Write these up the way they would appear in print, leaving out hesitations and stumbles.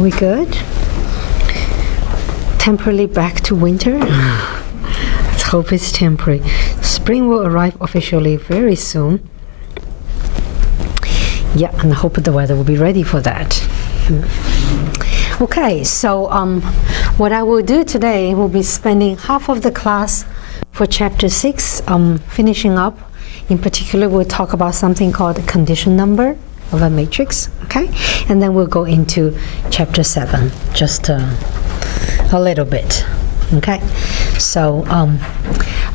We good? Temporarily back to winter? Let's hope it's temporary. Spring will arrive officially very soon. Yeah, and I hope the weather will be ready for that. Okay, so what I will do today will be spending half of the class for chapter 6, finishing up. In particular, we'll talk about something called the condition number of a matrix, okay? And then we'll go into chapter 7, just a little bit, okay? So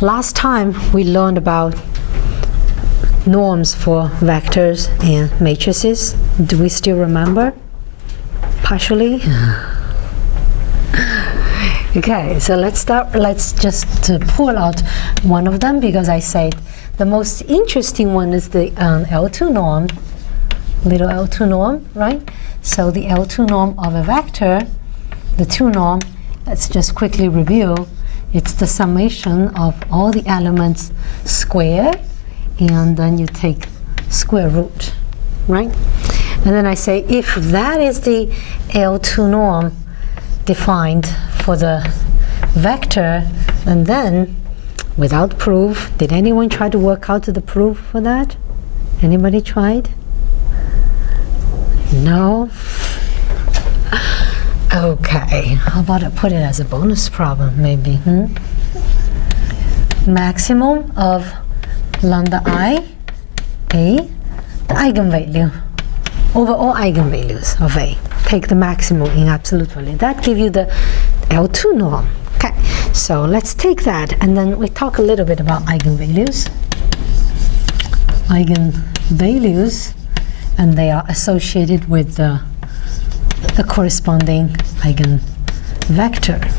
last time we learned about norms for vectors and matrices. Do we still remember? Partially? Okay, so let's just pull out one of them, because I said the most interesting one is the L2 norm, little L2 norm, right? So the L2 norm of a vector, the 2 norm, let's just quickly review. It's the summation of all the elements squared, and then you take square root, right? And then I say if that is the L2 norm defined for the vector, and then without proof, did anyone try to work out the proof for that? Anybody tried? No? Okay, how about I put it as a bonus problem maybe? Maximum of lambda I, A, the eigenvalue over all eigenvalues of A. Take the maximum in absolute value. That gives you the L2 norm. Okay, so let's take that, and then we talk a little bit about eigenvalues. Eigenvalues, and they are associated with the corresponding eigenvector.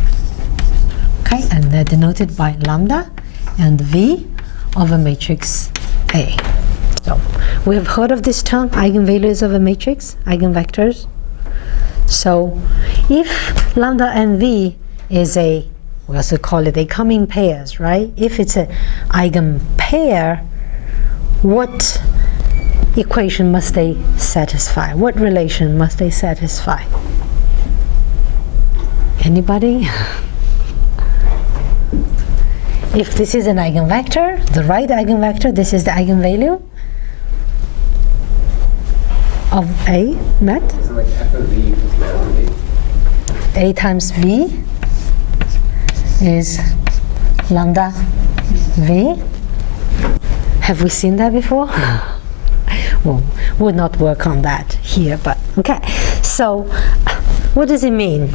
Okay, and they're denoted by lambda and V of a matrix A. So we have heard of this term, eigenvalues of a matrix, eigenvectors. So if lambda and V is a, we also call it, they come in pairs, right? If it's an eigenpair, what equation must they satisfy? What relation must they satisfy? Anybody? If this is an eigenvector, the right eigenvector, this is the eigenvalue of A, met? So like f of v equals to L of v? A times V is lambda V. Have we seen that before? Well, we'll not work on that here, but okay. So what does it mean?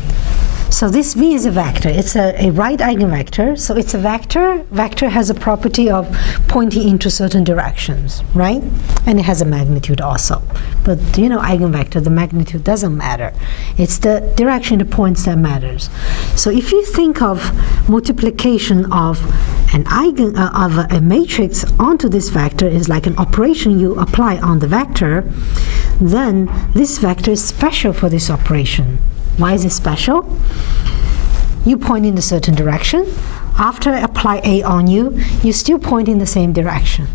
So this V is a vector. It's a right eigenvector. So it's a vector. Vector has a property of pointing into certain directions, right? And it has a magnitude also. But you know, eigenvector, the magnitude doesn't matter. It's the direction it points that matters. So if you think of multiplication of an eigen of a matrix onto this vector is like an operation you apply on the vector, then this vector is special for this operation. Why is it special? You point in a certain direction. After I apply A on you, you still point in the same direction.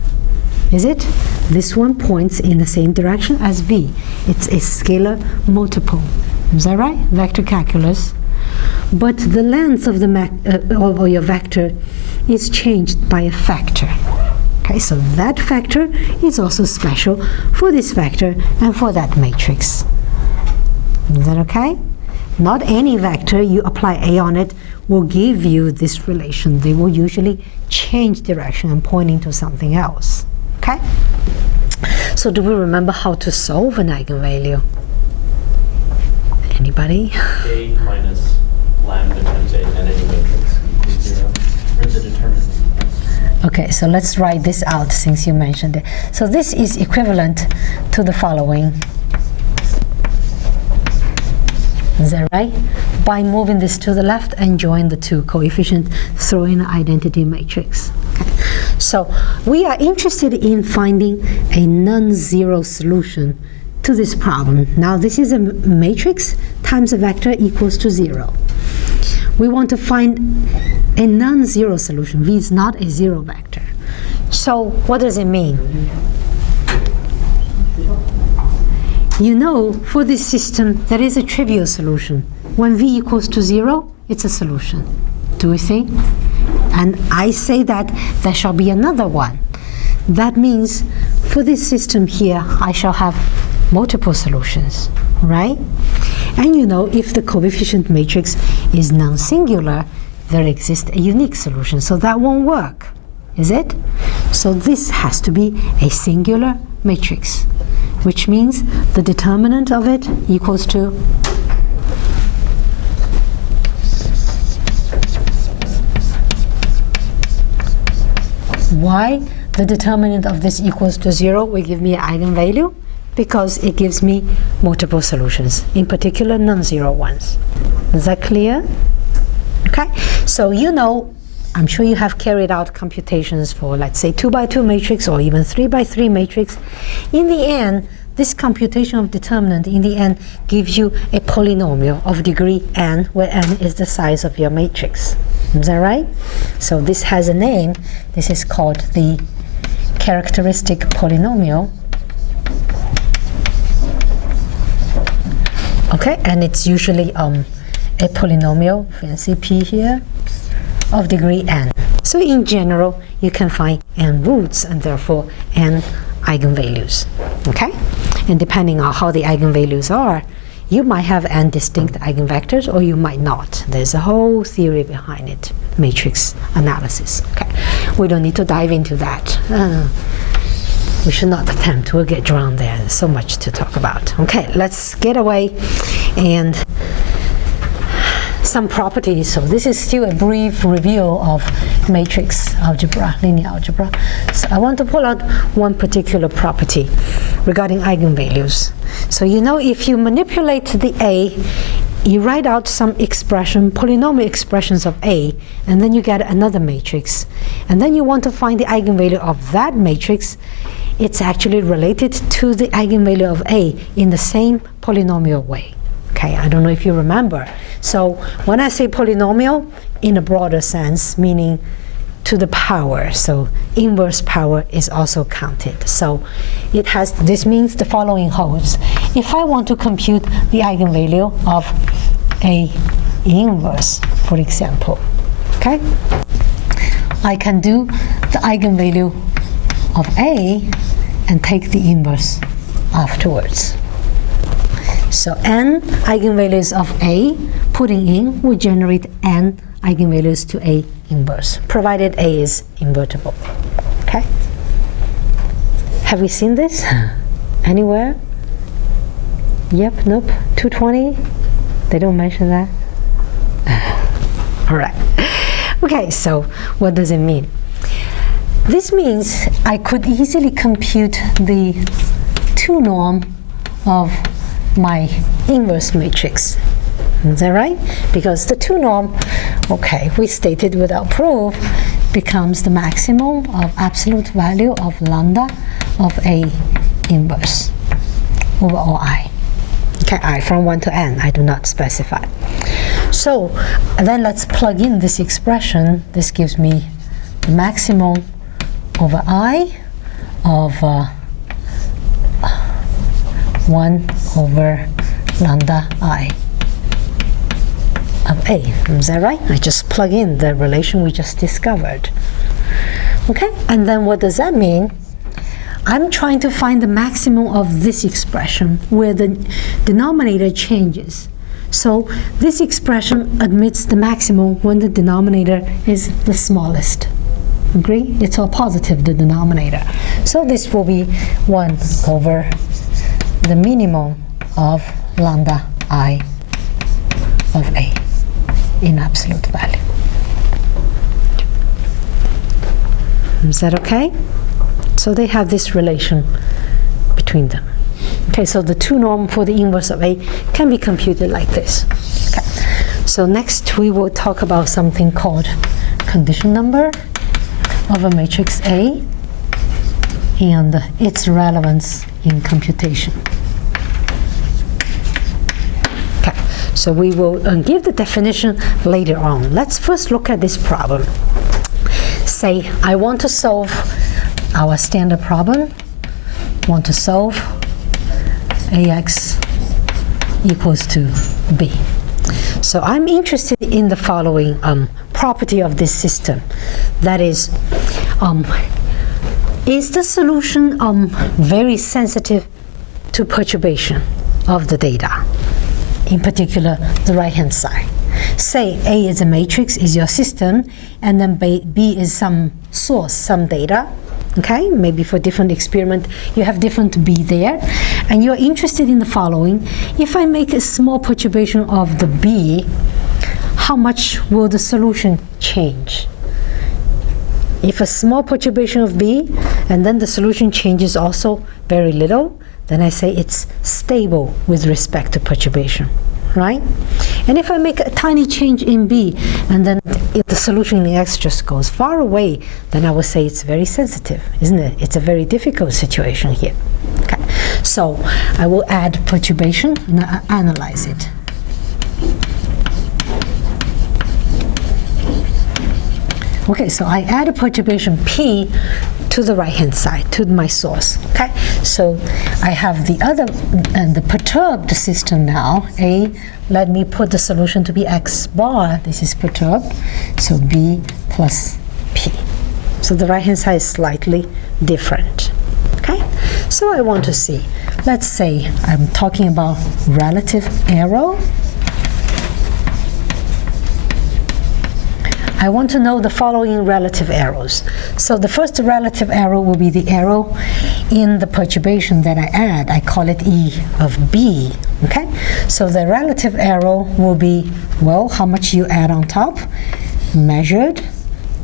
Is it? This one points in the same direction as V. It's a scalar multiple. Is that right? Vector calculus. But the length of the of your vector is changed by a factor. Okay, so that factor is also special for this vector and for that matrix. Is that okay? Not any vector you apply A on it will give you this relation. They will usually change direction and point into something else. Okay? So do we remember how to solve an eigenvalue? Anybody? A minus lambda times A and any matrix equals 0. Where's the determinant? Okay, so let's write this out since you mentioned it. So this is equivalent to the following. Is that right? By moving this to the left and join the two coefficients, throw in an identity matrix. Okay. So we are interested in finding a non-zero solution to this problem. Now this is a matrix times a vector equals to 0. We want to find a non-zero solution. V is not a zero vector. So what does it mean? you know, for this system, there is a trivial solution. When v equals to 0, it's a solution. Do we see? And I say that there shall be another one. That means for this system here, I shall have multiple solutions, right? And you know, if the coefficient matrix is non-singular, there exists a unique solution. So that won't work, is it? So this has to be a singular matrix, which means the determinant of it equals to why the determinant of this equals to 0 will give me an eigenvalue, because it gives me multiple solutions, in particular non-zero ones. Is that clear? Okay, so you know, I'm sure you have carried out computations for, let's say, 2 by 2 matrix or even 3 by 3 matrix. In the end, this computation of determinant in the end gives you a polynomial of degree n, where n is the size of your matrix. Is that right? So this has a name. This is called the characteristic polynomial. Okay, and it's usually a polynomial, fancy p here, of degree n. So in general, you can find n roots and therefore n eigenvalues. Okay, and depending on how the eigenvalues are, you might have n distinct eigenvectors or you might not. There's a whole theory behind it, matrix analysis. Okay, we don't need to dive into that. We should not attempt, we'll get drowned there. There's so much to talk about. Okay, let's get away and some properties. So this is still a brief review of matrix algebra, linear algebra. So I want to pull out one particular property regarding eigenvalues. So you know, if you manipulate the A, you write out some expression, polynomial expressions of A, and then you get another matrix. And then you want to find the eigenvalue of that matrix. It's actually related to the eigenvalue of A in the same polynomial way. Okay, I don't know if you remember. So when I say polynomial, in a broader sense, meaning to the power, so inverse power is also counted. So it has, this means the following holds. If I want to compute the eigenvalue of A inverse, for example, okay, I can do the eigenvalue of A and take the inverse afterwards. So n eigenvalues of A putting in will generate n eigenvalues to A inverse, provided A is invertible. Okay? Have we seen this anywhere? Yep, nope, 220? They don't mention that? All right. Okay, so what does it mean? This means I could easily compute the 2 norm of my inverse matrix. Is that right? Because the 2 norm, okay, we stated without proof, becomes the maximum of absolute value of lambda of A inverse over all I. Okay, I from 1 to n, I do not specify. So then let's plug in this expression. This gives me the maximum over I of 1 over lambda I of A. Is that right? I just plug in the relation we just discovered. Okay, and then what does that mean? I'm trying to find the maximum of this expression where the denominator changes. So this expression admits the maximum when the denominator is the smallest. Agree? It's all positive, the denominator. So this will be 1 over the minimum of lambda I of A in absolute value. Is that okay? So they have this relation between them. Okay, so the 2 norm for the inverse of A can be computed like this. Okay. So next we will talk about something called condition number of a matrix A and its relevance in computation. Okay, so we will give the definition later on. Let's first look at this problem. Say I want to solve our standard problem, want to solve AX equals to B. So I'm interested in the following property of this system. That is the solution very sensitive to perturbation of the data, in particular the right-hand side? Say A is a matrix, is your system, and then B is some source, some data. Okay, maybe for different experiment, you have different B there, and you're interested in the following. If I make a small perturbation of the B, how much will the solution change? If a small perturbation of B, and then the solution changes also very little, then I say it's stable with respect to perturbation, right? And if I make a tiny change in B, and then if the solution in X just goes far away, then I would say it's very sensitive, isn't it? It's a very difficult situation here. Okay, so I will add perturbation and analyze it. Okay, so I add a perturbation P to the right-hand side, to my source. Okay, so I have the other, and the perturbed system now. A, let me put the solution to be X bar. This is perturbed, so B plus P. So the right-hand side is slightly different. Okay, so I want to see. Let's say I'm talking about relative arrow. I want to know the following relative arrows. So the first relative arrow will be the arrow in the perturbation that I add. I call it E of B, okay? So the relative arrow will be, well, how much you add on top, measured.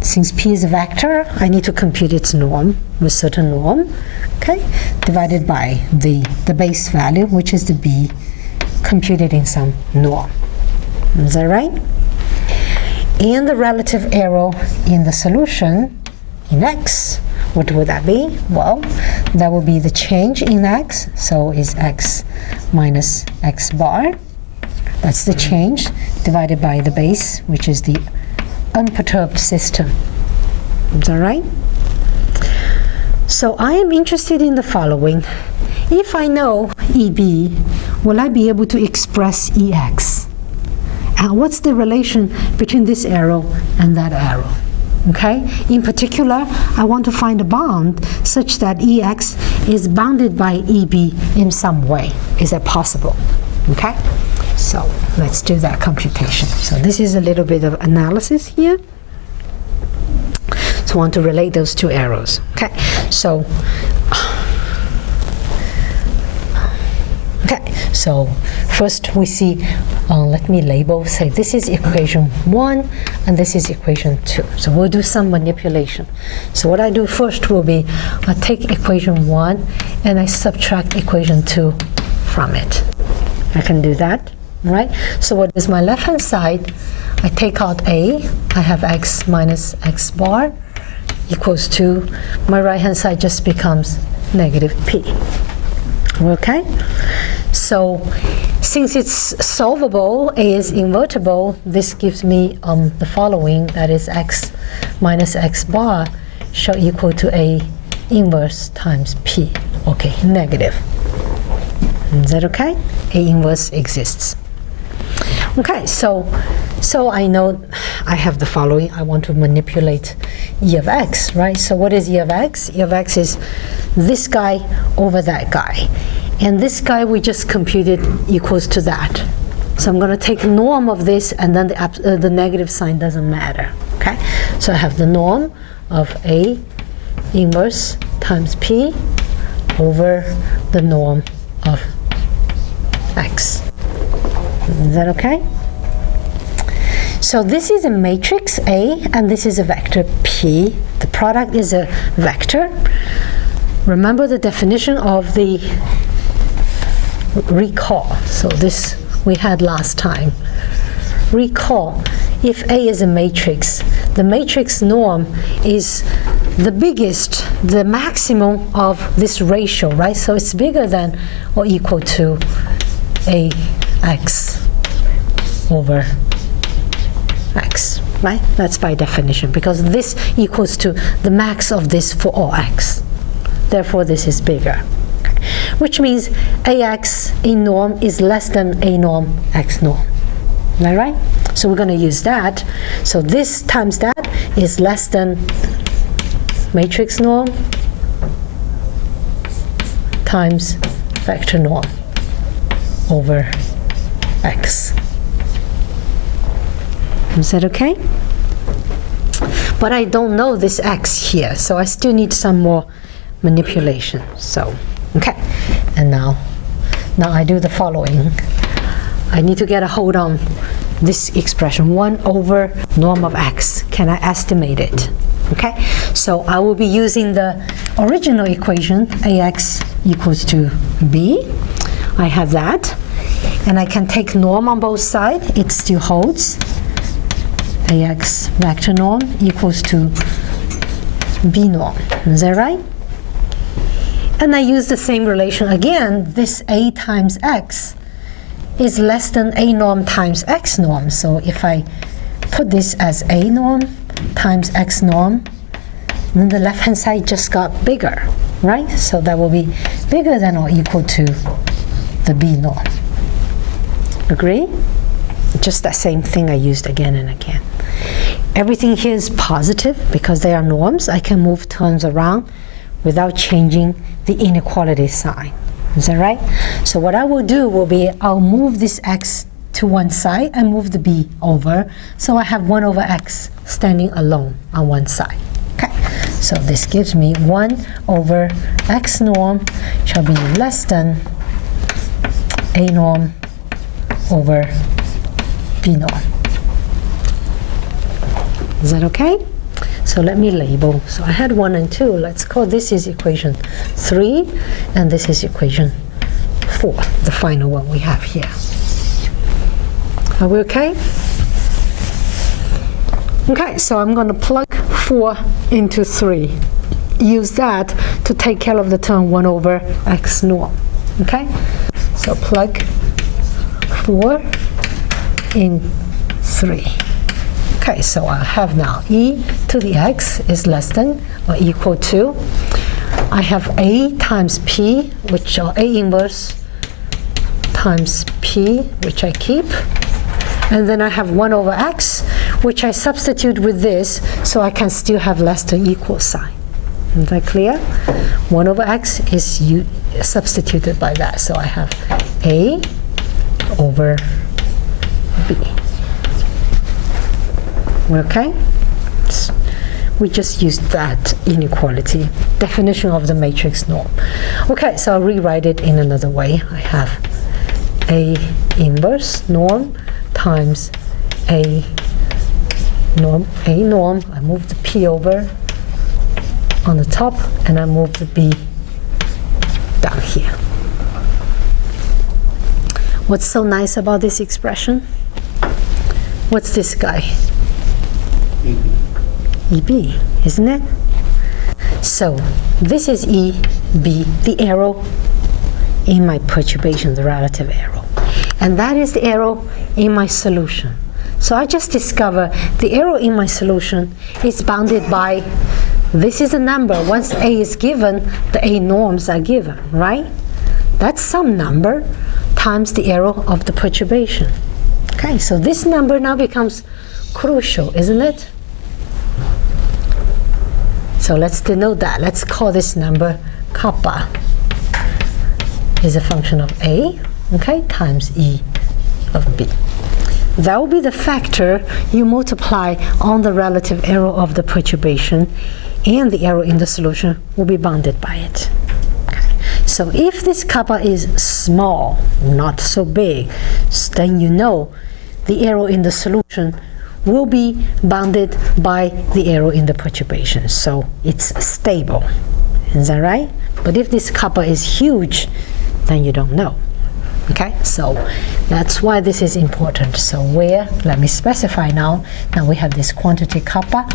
Since P is a vector, I need to compute its norm with certain norm, okay? Divided by the base value, which is the B, computed in some norm. Is that right? And the relative arrow in the solution in X, what would that be? Well, that will be the change in X, so is X minus X bar. That's the change divided by the base, which is the unperturbed system. Is that right? So I am interested in the following. If I know EB, will I be able to express EX? What's the relation between this arrow and that arrow? Okay? In particular, I want to find a bound such that EX is bounded by EB in some way. Is that possible? Okay? So let's do that computation. So this is a little bit of analysis here. So I want to relate those two arrows. Okay? So first we see, let me label, say this is equation 1 and this is equation 2. So we'll do some manipulation. So what I do first will be, I take equation 1 and I subtract equation 2 from it. I can do that, right? So what is my left-hand side? I take out A, I have X minus X bar equals to, my right-hand side just becomes negative P. Okay? So since it's solvable, A is invertible, this gives me the following, that is X minus X bar shall equal to A inverse times P. Okay, negative. Is that okay? A inverse exists. Okay, so I know I have the following. I want to manipulate E of X, right? So what is E of X? E of X is this guy over that guy. And this guy we just computed equals to that. So I'm going to take norm of this, and then the negative sign doesn't matter. Okay? So I have the norm of A inverse times P over the norm of X. Is that okay? So this is a matrix A, and this is a vector P. The product is a vector. Remember the definition of the recall. So this we had last time. Recall, if A is a matrix, the matrix norm is the biggest, the maximum of this ratio, right? So it's bigger than or equal to AX over X, right? That's by definition, because this equals to the max of this for all X. Therefore, this is bigger. Okay. which means AX A norm is less than A norm X norm. Am I right? So we're going to use that. So this times that is less than matrix norm times vector norm over X. Is that okay? But I don't know this X here, so I still need some more manipulation. So, okay. And now I do the following. I need to get a hold on this expression, 1 over norm of X. Can I estimate it? Okay, so I will be using the original equation, AX equals to B. I have that. And I can take norm on both sides. It still holds. AX vector norm equals to B norm. Is that right? And I use the same relation again. This A times X is less than A norm times X norm. So if I put this as A norm times X norm, then the left-hand side just got bigger, right? So that will be bigger than or equal to the B norm. Agree? Just that same thing I used again and again. Everything here is positive because they are norms. I can move terms around without changing the inequality sign. Is that right? So what I will do will be I'll move this X to one side and move the B over. So I have 1 over X standing alone on one side. Okay, so this gives me 1 over X norm shall be less than A norm over B norm. Is that okay? So let me label. So I had 1 and 2. Let's call this is equation 3, and this is equation 4, the final one we have here. Are we okay? Okay, so I'm going to plug 4 into 3. Use that to take care of the term 1 over X norm. Okay? So plug 4 in 3. Okay, so I have now e to the x is less than or equal to, I have a times p, which are a inverse times p, which I keep, and then I have 1 over x, which I substitute with this, so I can still have less than equal sign. Is that clear? 1 over x is substituted by that, so I have a over b. Okay? We just used that inequality, definition of the matrix norm. Okay, so I'll rewrite it in another way. I have A inverse norm times A norm. I move the P over on the top, and I move the B down here. What's so nice about this expression? What's this guy? EB, isn't it? So this is EB, the arrow in my perturbation, the relative arrow. And that is the arrow in my solution. So I just discovered the arrow in my solution is bounded by, this is a number. Once A is given, the A norms are given, right? That's some number times the arrow of the perturbation. Okay, so this number now becomes crucial, isn't it? So let's denote that. Let's call this number kappa is a function of A, okay, times E of B. That will be the factor you multiply on the relative arrow of the perturbation, and the arrow in the solution will be bounded by it. Okay. So if this kappa is small, not so big, then you know the arrow in the solution will be bounded by the arrow in the perturbation. So it's stable. Is that right? But if this kappa is huge, then you don't know. Okay, so that's why this is important. So where, let me specify now. Now we have this quantity kappa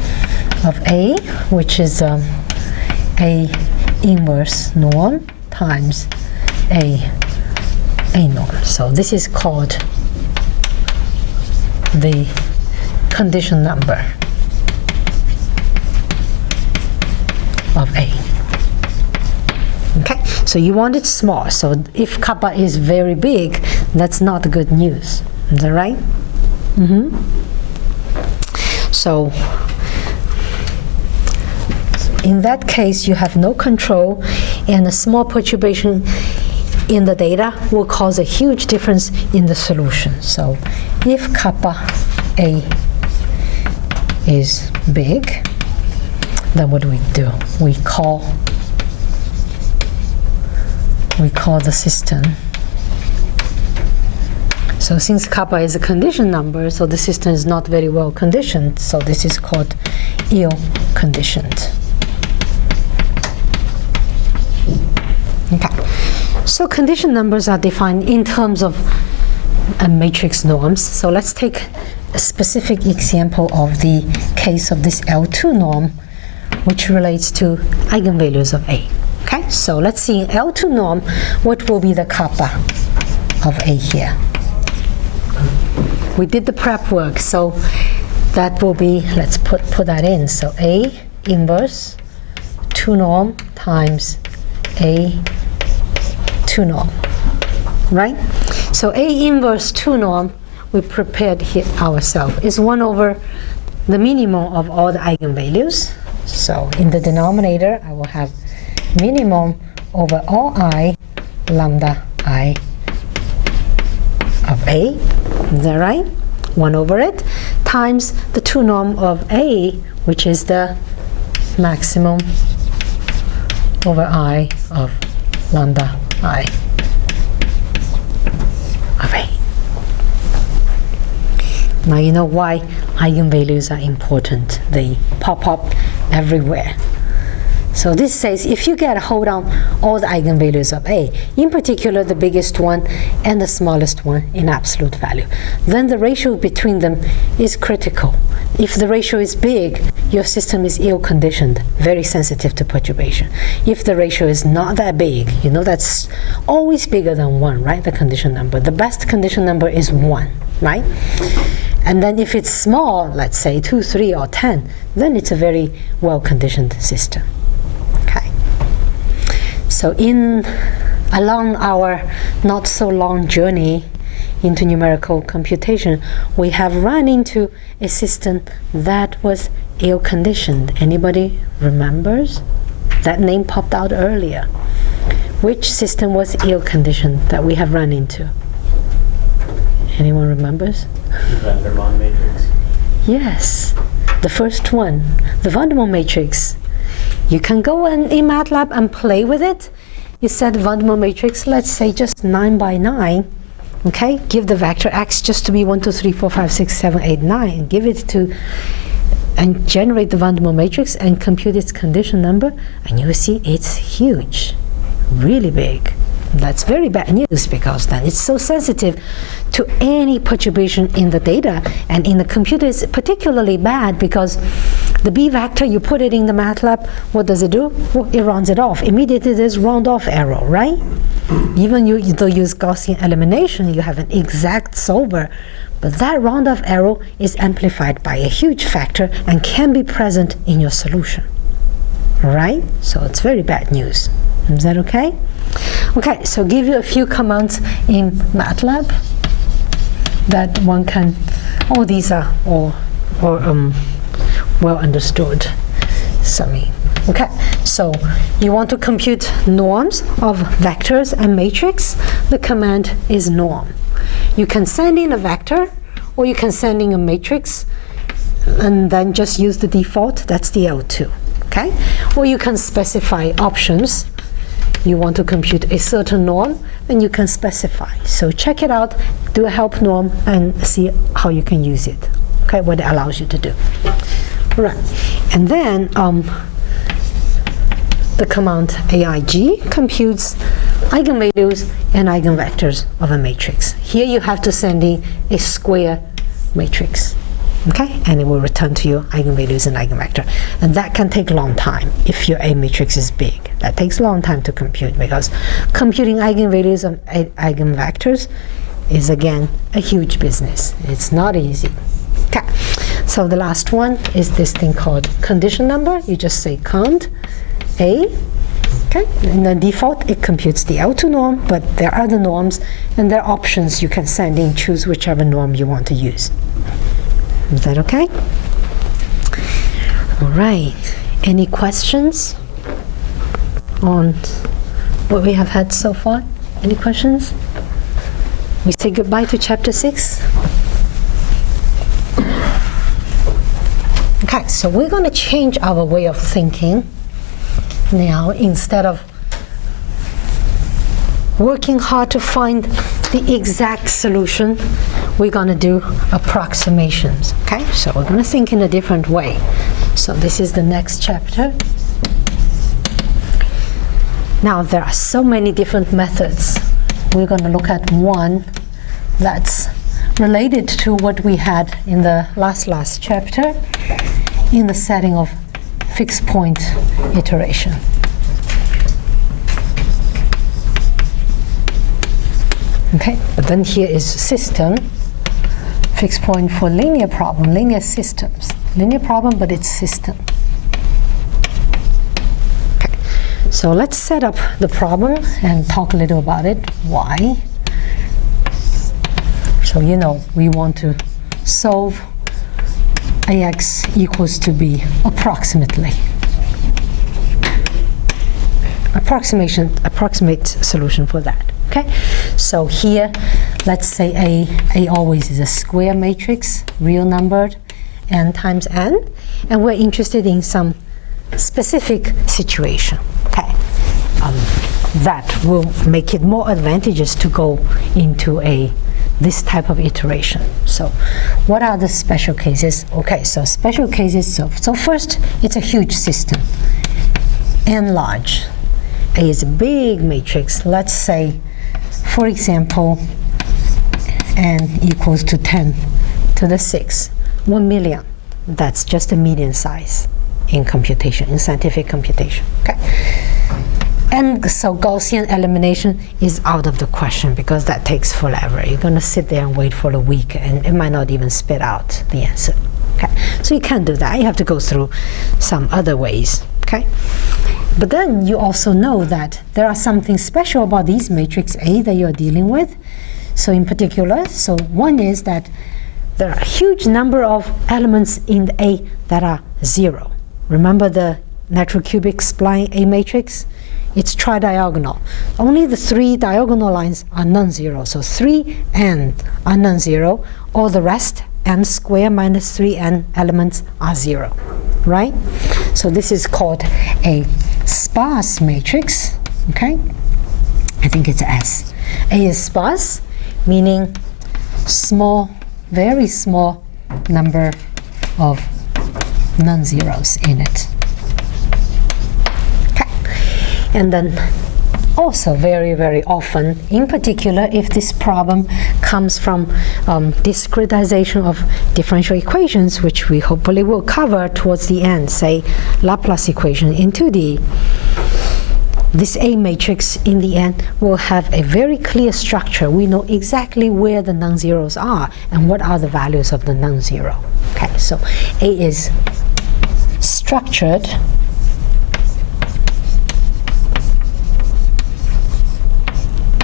of A, which is A inverse norm times A norm. So this is called the condition number of A. Okay, so you want it small. So if kappa is very big, that's not good news. Is that right? So in that case, you have no control, and a small perturbation in the data will cause a huge difference in the solution. So if kappa A is big, then what do? We call the system. So since kappa is a condition number, so the system is not very well conditioned, so this is called ill-conditioned. Okay, so condition numbers are defined in terms of matrix norms. So let's take a specific example of the case of this L2 norm, which relates to eigenvalues of A. Okay, so let's see in L2 norm, what will be the kappa of A here? We did the prep work, so that will be, let's put that in. So A inverse 2 norm times A 2 norm, right? So A inverse 2 norm, we prepared here ourselves, is 1 over the minimum of all the eigenvalues. So in the denominator, I will have minimum over all I lambda I of A, is that right? 1 over it, times the 2 norm of A, which is the maximum over I of lambda I of A. Now you know why eigenvalues are important. They pop up everywhere. So this says if you get a hold on all the eigenvalues of A, in particular the biggest one and the smallest one in absolute value, then the ratio between them is critical. If the ratio is big, your system is ill-conditioned, very sensitive to perturbation. If the ratio is not that big, you know that's always bigger than 1, right? The condition number. The best condition number is 1, right? And then if it's small, let's say 2, 3, or 10, then it's a very well-conditioned system. Okay. So along our not so long journey into numerical computation, we have run into a system that was ill-conditioned. Anybody remembers? That name popped out earlier. Which system was ill-conditioned that we have run into? Anyone remembers? The van der Waals matrix. Yes, the first one, the van der Waals matrix. You can go in MATLAB and play with it. You set van der Waals matrix, let's say just 9 by 9. Okay, give the vector x just to be 1, 2, 3, 4, 5, 6, 7, 8, 9, and give it to, and generate the van der Waals matrix and compute its condition number, and you will see it's huge, really big. That's very bad news because then it's so sensitive to any perturbation in the data, and in the computer it's particularly bad because the B vector, you put it in the MATLAB, what does it do? Well, it rounds it off. Immediately there's round off arrow, right? Even you though use Gaussian elimination, you have an exact solver, but that round off arrow is amplified by a huge factor and can be present in your solution, right? So it's very bad news. Is that okay? Okay, so give you a few commands in MATLAB that one can, all these are all well understood. Okay, so you want to compute norms of vectors and matrix. The command is norm. You can send in a vector or you can send in a matrix and then just use the default, that's the L2, okay? Or you can specify options. You want to compute a certain norm, then you can specify. So check it out, do a help norm, and see how you can use it. Okay, what it allows you to do. Right, and then the command aig computes eigenvalues and eigenvectors of a matrix. Here you have to send in a square matrix. Okay, and it will return to you eigenvalues and eigenvector. And that can take a long time if your A matrix is big. That takes a long time to compute because computing eigenvalues and eigenvectors is again a huge business. It's not easy. Okay, so the last one is this thing called condition number. You just say cond A, Okay, in the default, it computes the L2 norm, but there are other norms, and there are options you can send in, choose whichever norm you want to use. Is that okay? All right. Any questions on what we have had so far? Any questions? We say goodbye to chapter 6. Okay, so we're going to change our way of thinking now. Instead of working hard to find the exact solution, we're going to do approximations. Okay, so we're going to think in a different way. So this is the next chapter. Now there are so many different methods. We're going to look at one that's related to what we had in the last chapter in the setting of fixed point iteration. Okay, but then here is system, fixed point for linear problem, linear systems. Linear problem, but it's system. Okay, so let's set up the problem and talk a little about it. Why? So you know, we want to solve AX equals to B approximately. Approximate solution for that. Okay, so here, let's say A always is a square matrix, real numbered, n times n, and we're interested in some specific situation. Okay, that will make it more advantageous to go into this type of iteration. So what are the special cases? Okay, so special cases, so first, it's a huge system, n large. A is a big matrix. Let's say, for example, n equals to 10 to the 6, 1 million. That's just a median size in computation, in scientific computation. Okay. And so Gaussian elimination is out of the question because that takes forever. You're going to sit there and wait for a week, and it might not even spit out the answer. Okay, so you can't do that. You have to go through some other ways. Okay, but then you also know that there are something special about these matrix A that you're dealing with. So in particular, so one is that there are a huge number of elements in the A that are 0. Remember the natural cubic spline A matrix? It's tridiagonal. Only the 3 diagonal lines are non-zero. So 3n are non-zero. All the rest, n squared minus 3n elements are 0, right? So this is called a sparse matrix, okay? I think it's S. A is sparse, meaning small, very small number of non-zeros in it. Okay. And then also very, very often, in particular, if this problem comes from discretization of differential equations, which we hopefully will cover towards the end, say Laplace equation in 2D, this A matrix in the end will have a very clear structure. We know exactly where the non-zeros are and what are the values of the non-zero. Okay, so A is structured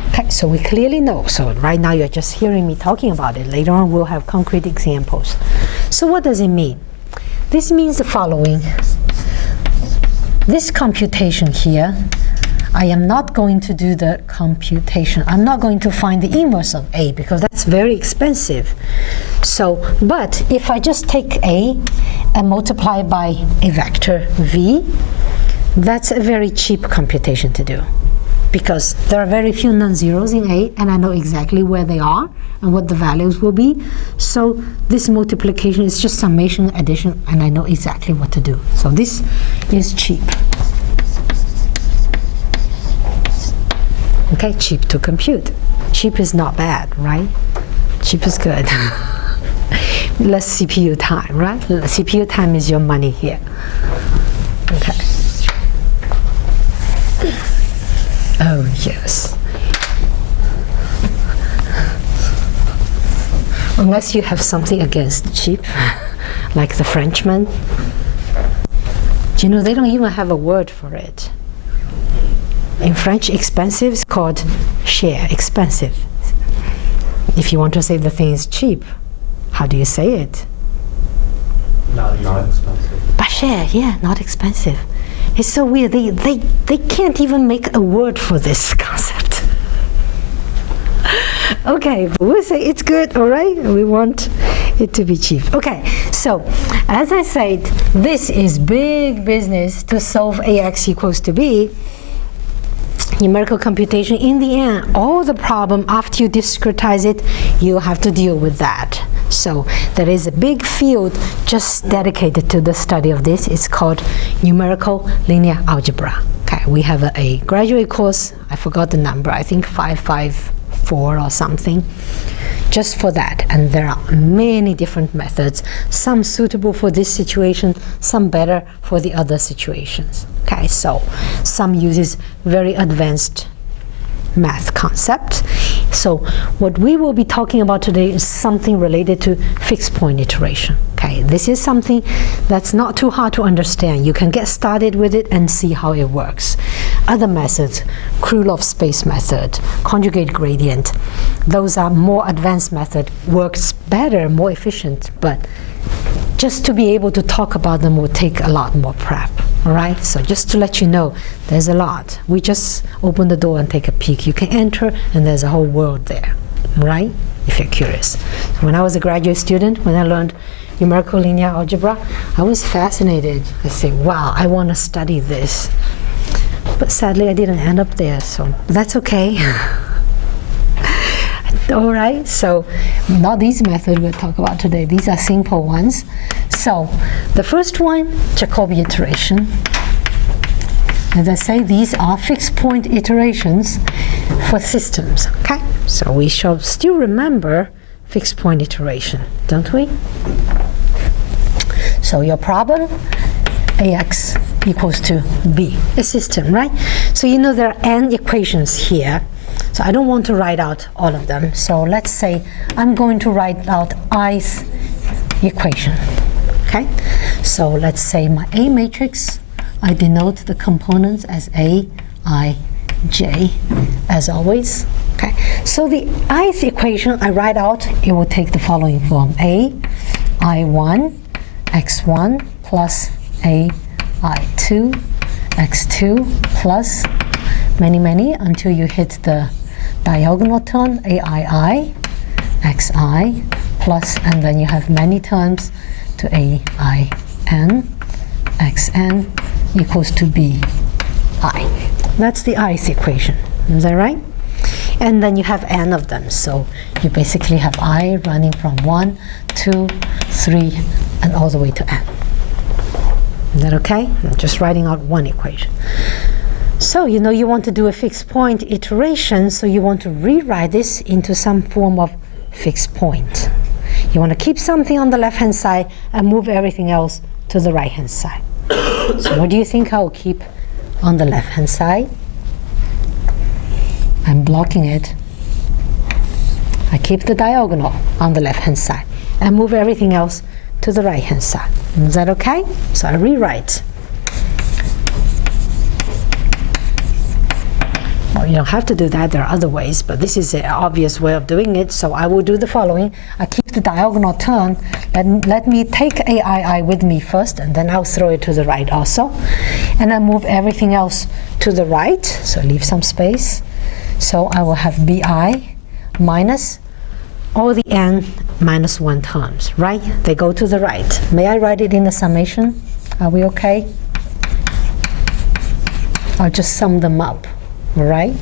okay, so we clearly know. So right now you're just hearing me talking about it. Later on we'll have concrete examples. So what does it mean? This means the following. This computation here, I am not going to do the computation. I'm not going to find the inverse of A because that's very expensive. So, but if I just take A and multiply by a vector V, that's a very cheap computation to do because there are very few non-zeros in A and I know exactly where they are and what the values will be. So this multiplication is just summation, addition, and I know exactly what to do. So this is cheap. Okay, cheap to compute. Cheap is not bad, right? Cheap is good. Less CPU time, right? CPU time is your money here. Okay. Oh, yes. Unless you have something against cheap, like the Frenchman. You know, they don't even have a word for it. In French, expensive is called cher, expensive. If you want to say the thing is cheap, how do you say it? Not expensive. Pas cher, yeah, not expensive. It's so weird. They can't even make a word for this concept. Okay, but we'll say it's good, all right? We want it to be cheap. Okay, so as I said, this is big business to solve ax equals to b. Numerical computation, in the end, all the problem, after you discretize it, you have to deal with that. So there is a big field just dedicated to the study of this. It's called numerical linear algebra. Okay, we have a graduate course, I forgot the number, I think 554 or something, just for that. And there are many different methods, some suitable for this situation, some better for the other situations. Okay, so some uses very advanced math concept. So what we will be talking about today is something related to fixed point iteration. Okay, this is something that's not too hard to understand. You can get started with it and see how it works. Other methods, Krylov space method, conjugate gradient, those are more advanced method, works better, more efficient, but just to be able to talk about them will take a lot more prep. All right, so just to let you know, there's a lot. We just open the door and take a peek. You can enter, and there's a whole world there, right? If you're curious. When I was a graduate student, when I learned numerical linear algebra, I was fascinated. I say, wow, I want to study this. But sadly, I didn't end up there, so that's okay. All right, so not these methods we'll talk about today. These are simple ones. So the first one, Jacobi iteration. As I say, these are fixed point iterations for systems. Okay, so we shall still remember fixed point iteration, don't we? So your problem, ax equals to b, a system, right? So you know there are n equations here. So I don't want to write out all of them. So let's say I'm going to write out i's equation. Okay? So let's say my A matrix, I denote the components as A, I, J, as always. Okay? So the i's equation I write out, it will take the following form. A, I1, x1 plus A, I2, x2 plus many until you hit the diagonal term aii, xi plus, and then you have many terms to ain, xn equals to bi. That's the i's equation. Is that right? And then you have n of them. So you basically have I running from 1, 2, 3, and all the way to n. Is that okay? I'm just writing out one equation. So you know you want to do a fixed point iteration, so you want to rewrite this into some form of fixed point. You want to keep something on the left-hand side and move everything else to the right-hand side. So what do you think I'll keep on the left-hand side? I'm blocking it. I keep the diagonal on the left-hand side and move everything else to the right-hand side. Is that okay? So I rewrite. Well, you don't have to do that, there are other ways, but this is an obvious way of doing it, so I will do the following. I keep the diagonal term, let me take aii with me first, and then I'll throw it to the right also. And I move everything else to the right, so leave some space. So I will have bi minus all the n minus 1 terms, right? They go to the right. May I write it in the summation? Are we okay? I'll just sum them up. All right,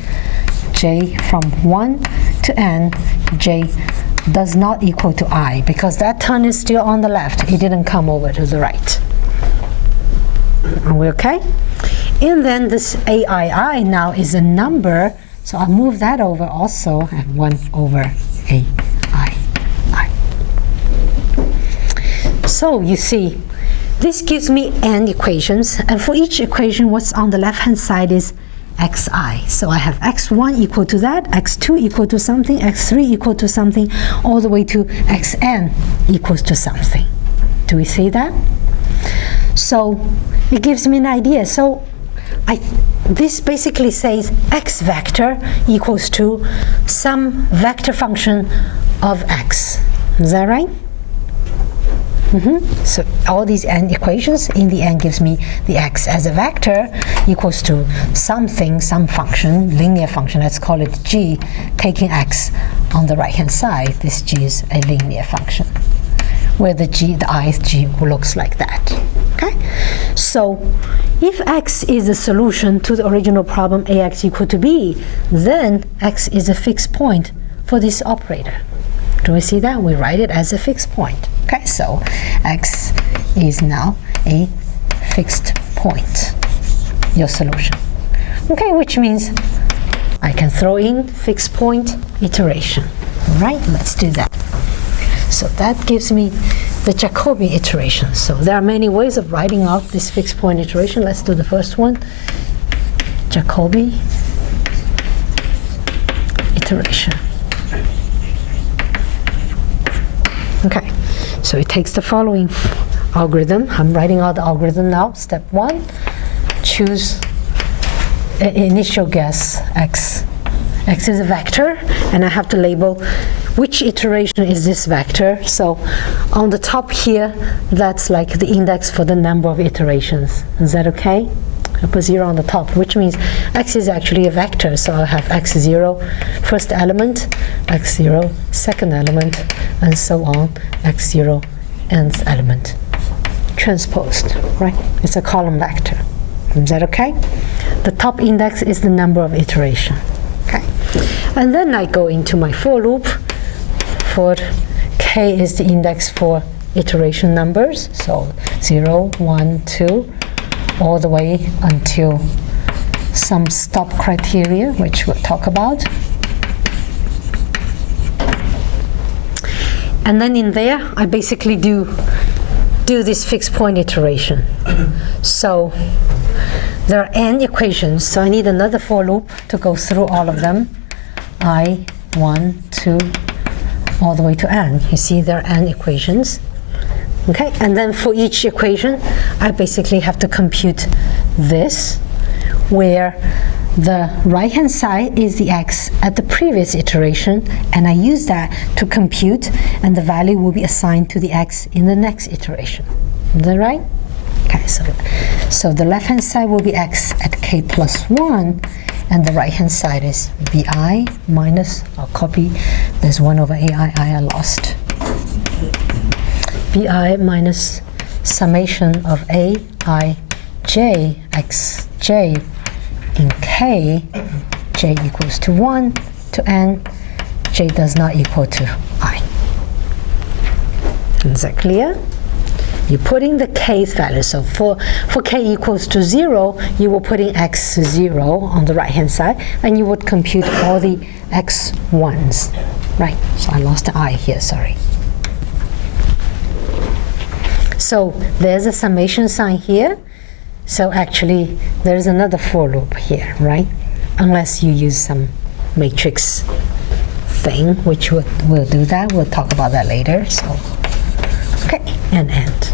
j from 1 to n, j does not equal to I, because that term is still on the left. It didn't come over to the right. Are we okay? And then this aii now is a number, so I'll move that over also, and 1 over aii. So you see, this gives me n equations, and for each equation, what's on the left-hand side is xi. So I have x1 equal to that, x2 equal to something, x3 equal to something, all the way to xn equals to something. Do we see that? So it gives me an idea. So this basically says x vector equals to some vector function of x. Is that right? So all these n equations in the end gives me the x as a vector equals to something, some function, linear function, let's call it g, taking x on the right hand side. This g is a linear function where the ith g looks like that. Okay, so if x is a solution to the original problem ax equal to b, then x is a fixed point for this operator. Do we see that? We write it as a fixed point. Okay, so x is now a fixed point, your solution. Okay, which means I can throw in fixed point iteration. All right, let's do that. So that gives me the Jacobi iteration. So there are many ways of writing out this fixed point iteration. Let's do the first one. Jacobi iteration. Okay, so it takes the following algorithm. I'm writing out the algorithm now. Step 1, choose an initial guess x. X is a vector, and I have to label which iteration is this vector. So on the top here, that's like the index for the number of iterations. Is that okay? I put 0 on the top, which means x is actually a vector. So I'll have x0, first element, x0, second element, and so on, x0, nth element. Transposed, right? It's a column vector. Is that okay? The top index is the number of iteration. Okay. And then I go into my for loop. For k is the index for iteration numbers. So 0, 1, 2, all the way until some stop criteria, which we'll talk about. And then in there, I basically do this fixed point iteration. So there are n equations, so I need another for loop to go through all of them. I, 1, 2, all the way to n. You see there are n equations. Okay, and then for each equation, I basically have to compute this, where the right-hand side is the x at the previous iteration, and I use that to compute, and the value will be assigned to the x in the next iteration. Is that right? Okay, so the left-hand side will be x at k plus 1, and the right-hand side is bi minus, I'll copy, there's 1 over ai, I lost. bi minus summation of a I j x j in k, j equals to 1 to n, j does not equal to I. Is that clear? You put in the kth value. So for k equals to 0, you will put in x0 on the right hand side, and you would compute all the x1s. Right, so I lost the I here, sorry. So there's a summation sign here. So actually, there's another for loop here, right? Unless you use some matrix thing, which we'll do that. We'll talk about that later. So, okay, and end.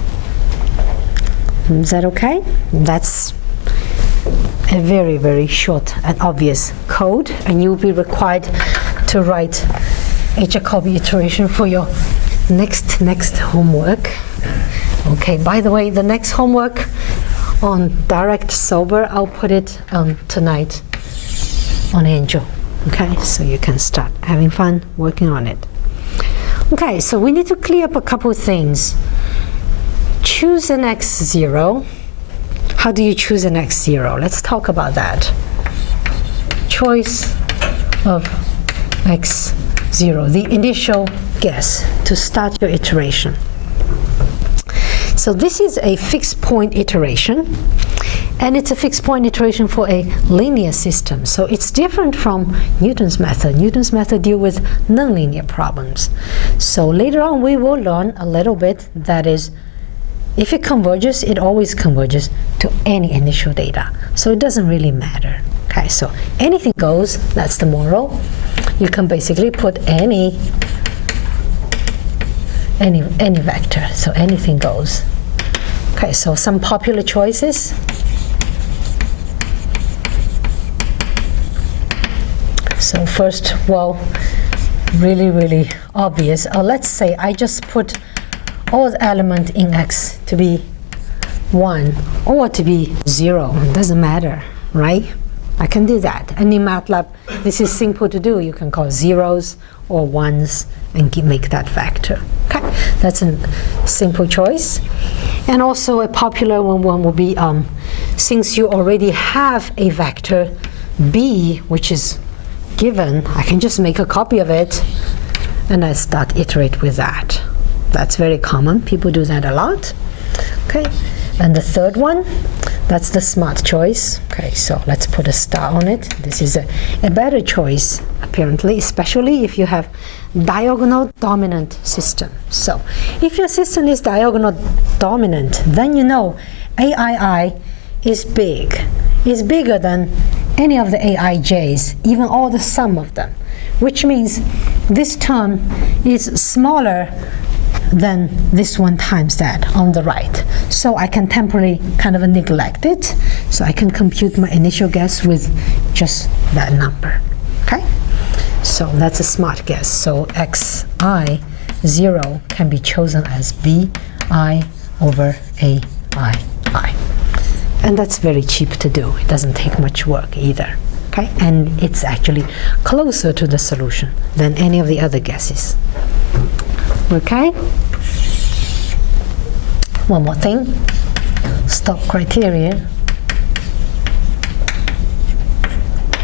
Is that okay? That's a very, very short and obvious code, and you'll be required to write a Jacobi iteration for your next homework. Okay, by the way, the next homework on direct sober, I'll put it tonight on Angel. Okay, so you can start having fun working on it. Okay, so we need to clear up a couple of things. Choose an x0. How do you choose an x0? Let's talk about that. Choice of x0, the initial guess to start your iteration. So this is a fixed point iteration, and it's a fixed point iteration for a linear system. So it's different from Newton's method. Newton's method deals with nonlinear problems. So later on we will learn a little bit, that is, if it converges, it always converges to any initial data. So it doesn't really matter. Okay, so anything goes, that's the moral. You can basically put any vector, so anything goes. Okay, so some popular choices. So first, well, really obvious. Let's say I just put all the element in X to be 1 or to be 0. It doesn't matter, right? I can do that. And in MATLAB, this is simple to do. You can call zeros or ones and make that vector. Okay, that's a simple choice. And also a popular one will be, since you already have a vector B, which is given, I can just make a copy of it and I start iterate with that. That's very common. People do that a lot. Okay, and the third one, that's the smart choice. Okay, so let's put a star on it. This is a better choice, apparently, especially if you have diagonal dominant system. So if your system is diagonal dominant, then you know AII is big. It's bigger than any of the AIJs, even all the sum of them, which means this term is smaller than this one times that on the right. So I can temporarily kind of neglect it. So I can compute my initial guess with just that number. Okay? So that's a smart guess. So xi 0 can be chosen as bi over ai. And that's very cheap to do. It doesn't take much work either. Okay? And it's actually closer to the solution than any of the other guesses. Okay? One more thing. Stop criteria.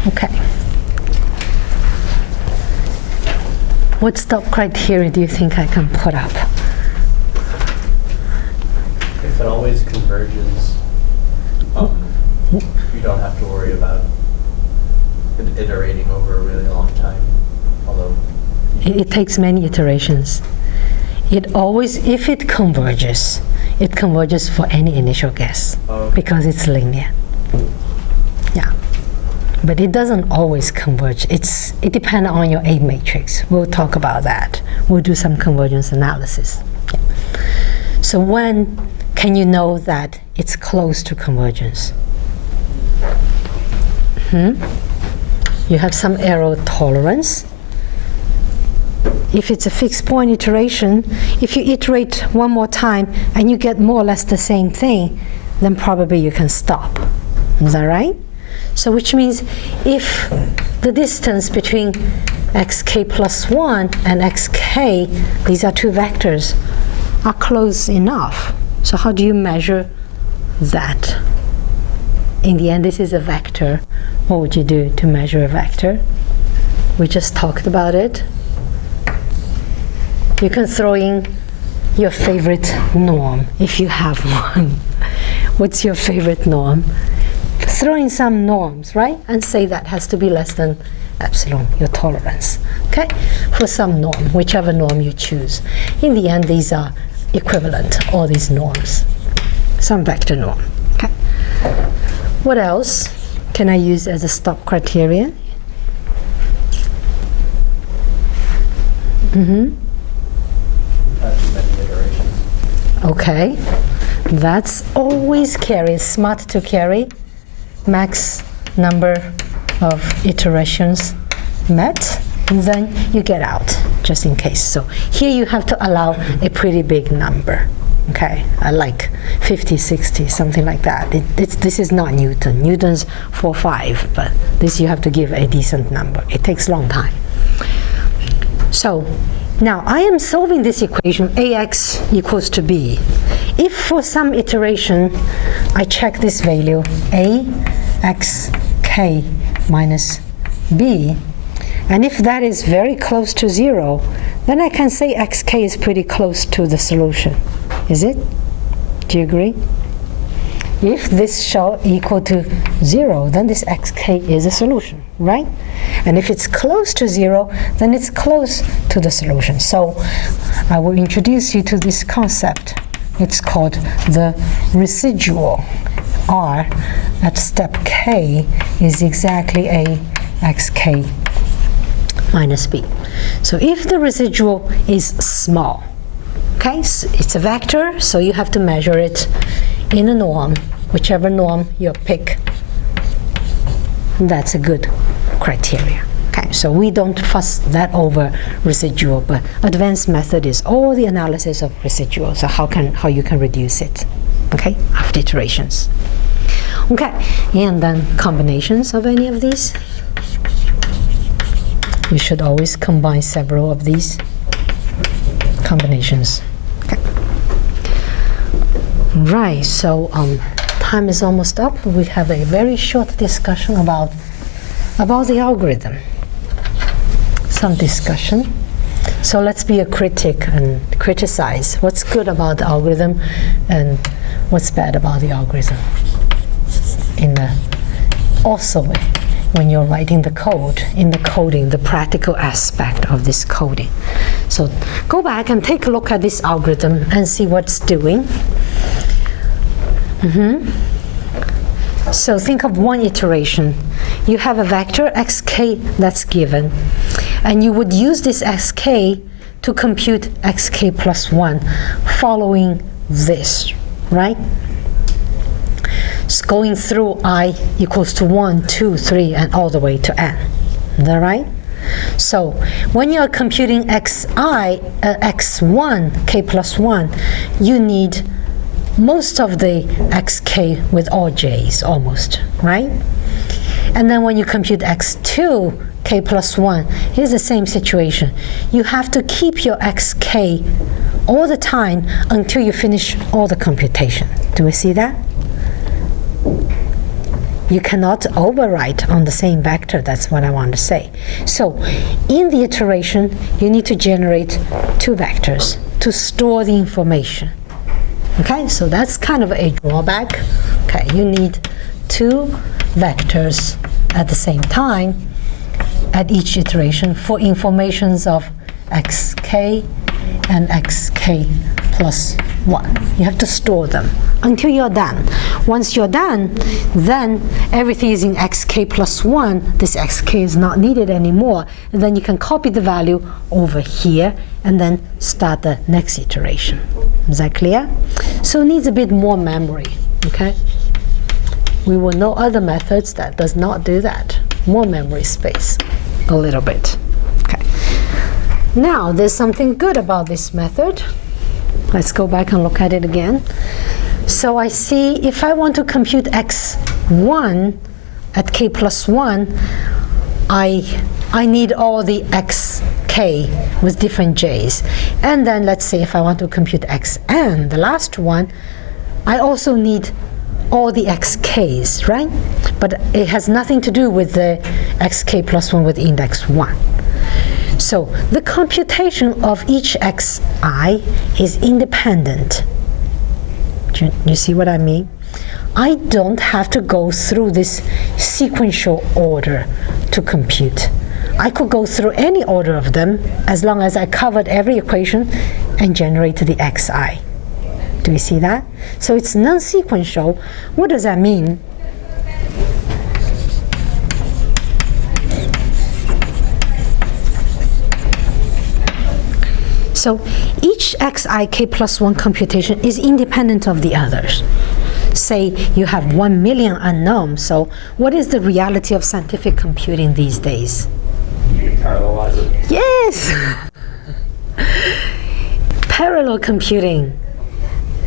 Okay. What stop criteria do you think I can put up? If it always converges, you don't have to worry about it iterating over a really long time. Although it takes many iterations. It always, if it converges for any initial guess because it's linear. Yeah. But it doesn't always converge. It depends on your A matrix. We'll talk about that. We'll do some convergence analysis. Yeah. So when can you know that it's close to convergence? You have some error tolerance. If it's a fixed point iteration, if you iterate one more time and you get more or less the same thing, then probably you can stop. Is that right? So which means if the distance between xk plus 1 and xk, these are two vectors, are close enough. So how do you measure that? In the end, this is a vector. What would you do to measure a vector? We just talked about it. You can throw in your favorite norm if you have one. What's your favorite norm? Throw in some norms, right? And say that has to be less than epsilon, your tolerance. Okay? For some norm, whichever norm you choose. In the end, these are equivalent, all these norms. Some vector norm. Okay? What else can I use as a stop criterion? many iterations. Okay. That's always carry, smart to carry. Max number of iterations met, and then you get out, just in case. So here you have to allow a pretty big number. Okay, I like 50, 60, something like that. This is not Newton. Newton's 4, 5, but this you have to give a decent number. It takes a long time. So now I am solving this equation, ax equals to b. If for some iteration I check this value, a x k minus b, and if that is very close to 0, then I can say xk is pretty close to the solution. Is it? Do you agree? If this shall equal to 0, then this xk is a solution, right? And if it's close to 0, then it's close to the solution. So I will introduce you to this concept. It's called the residual. R at step k is exactly a xk minus b. So if the residual is small, okay, so it's a vector, so you have to measure it in a norm, whichever norm you pick. That's a good criteria. Okay. So we don't fuss that over residual, but advanced method is all the analysis of residual. So how you can reduce it, okay, after iterations. Okay, and then combinations of any of these. You should always combine several of these combinations. Okay. Right, so time is almost up. We have a very short discussion about the algorithm. Some discussion. So let's be a critic and criticize what's good about the algorithm and what's bad about the algorithm. Also, when you're writing the code, in the coding, the practical aspect of this coding. So go back and take a look at this algorithm and see what's doing. So think of one iteration. You have a vector xk that's given, and you would use this xk to compute xk plus 1 following this, right? It's going through I equals to 1, 2, 3, and all the way to n. Is that right? So when you're computing x1, k plus 1, you need most of the xk with all j's, almost, right? And then when you compute x2, k plus 1, here's the same situation. You have to keep your xk all the time until you finish all the computation. Do we see that? You cannot overwrite on the same vector. That's what I want to say. So in the iteration, you need to generate two vectors to store the information. Okay, so that's kind of a drawback. Okay, you need two vectors at the same time at each iteration for informations of xk and xk plus 1. You have to store them until you're done. Once you're done, then everything is in xk plus 1. This xk is not needed anymore. And then you can copy the value over here and then start the next iteration. Is that clear? So it needs a bit more memory, okay? We will know other methods that does not do that. More memory space, a little bit. Okay. Now, there's something good about this method. Let's go back and look at it again. So I see if I want to compute x1 at k plus 1, I need all the xk with different j's. And then let's say if I want to compute xn, the last one, I also need all the xk's, right? But it has nothing to do with the xk plus 1 with index 1. So the computation of each xi is independent. Do you see what I mean? I don't have to go through this sequential order to compute. I could go through any order of them as long as I covered every equation and generated the xi. Do you see that? So it's non-sequential. What does that mean? So each xik plus 1 computation is independent of the others. Say you have 1 million unknowns. So what is the reality of scientific computing these days? You can parallelize it. Yes! Parallel computing.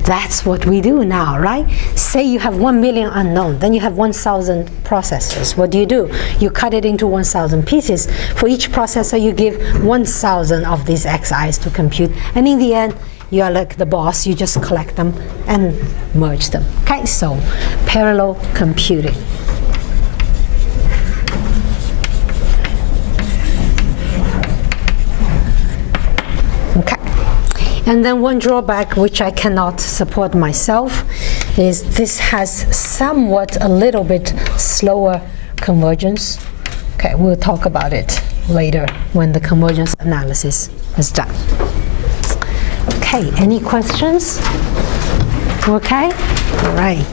That's what we do now, right? Say you have 1 million unknown, then you have 1,000 processors. What do? You cut it into 1,000 pieces. For each processor, you give 1,000 of these xi's to compute. And in the end, you are like the boss. You just collect them and merge them. Okay, so parallel computing. Okay. And then one drawback, which I cannot support myself, is this has somewhat a little bit slower convergence. Okay, we'll talk about it later when the convergence analysis is done. Okay, any questions? Okay? All right.